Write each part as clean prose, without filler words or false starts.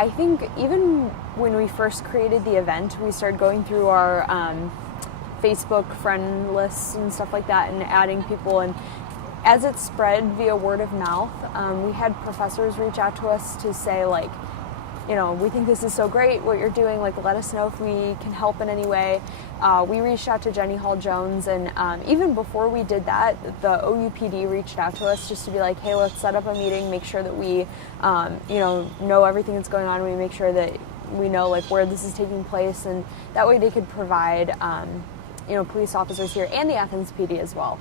I think even when we first created the event, we started going through our Facebook friend lists and stuff like that and adding people. And as it spread via word of mouth, we had professors reach out to us to say, like, we think this is so great what you're doing, like, let us know if we can help in any way. We reached out to Jenny Hall-Jones, and even before we did that, the OUPD reached out to us just to be like, hey, let's set up a meeting, make sure that we, know everything that's going on, we make sure that we know, like, where this is taking place, and that way they could provide police officers here and the Athens PD as well.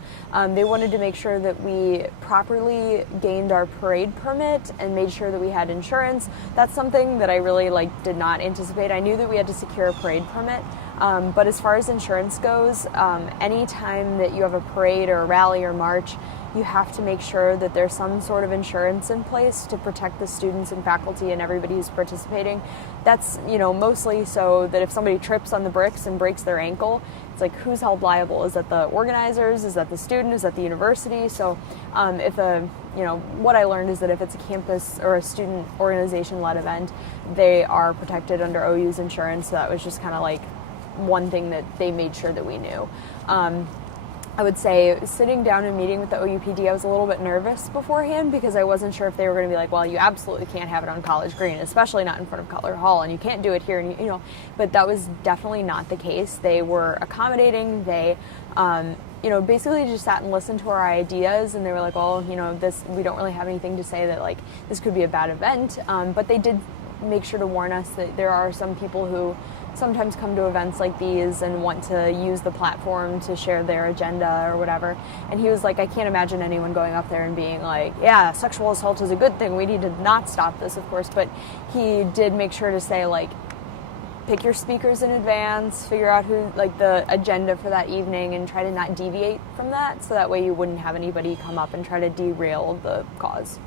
They wanted to make sure that we properly gained our parade permit and made sure that we had insurance. That's something that I really did not anticipate. I knew that we had to secure a parade permit, but as far as insurance goes, any time that you have a parade or a rally or march, you have to make sure that there's some sort of insurance in place to protect the students and faculty and everybody who's participating. That's, mostly so that if somebody trips on the bricks and breaks their ankle, it's like, who's held liable? Is that the organizers? Is that the student? Is that the university? So what I learned is that if it's a campus or a student organization-led event, they are protected under OU's insurance. So that was just kind of like one thing that they made sure that we knew. I would say sitting down and meeting with the OUPD, I was a little bit nervous beforehand because I wasn't sure if they were going to be like, well, you absolutely can't have it on College Green, especially not in front of Cutler Hall, and you can't do it here, and but that was definitely not the case. They were accommodating. They, basically just sat and listened to our ideas, and they were like, well, we don't really have anything to say that, like, this could be a bad event, but they did make sure to warn us that there are some people who sometimes come to events like these and want to use the platform to share their agenda or whatever. And he was like, I can't imagine anyone going up there and being like, yeah, sexual assault is a good thing, we need to not stop this, of course. But he did make sure to say, like, pick your speakers in advance, figure out who, like, the agenda for that evening, and try to not deviate from that, so that way you wouldn't have anybody come up and try to derail the cause.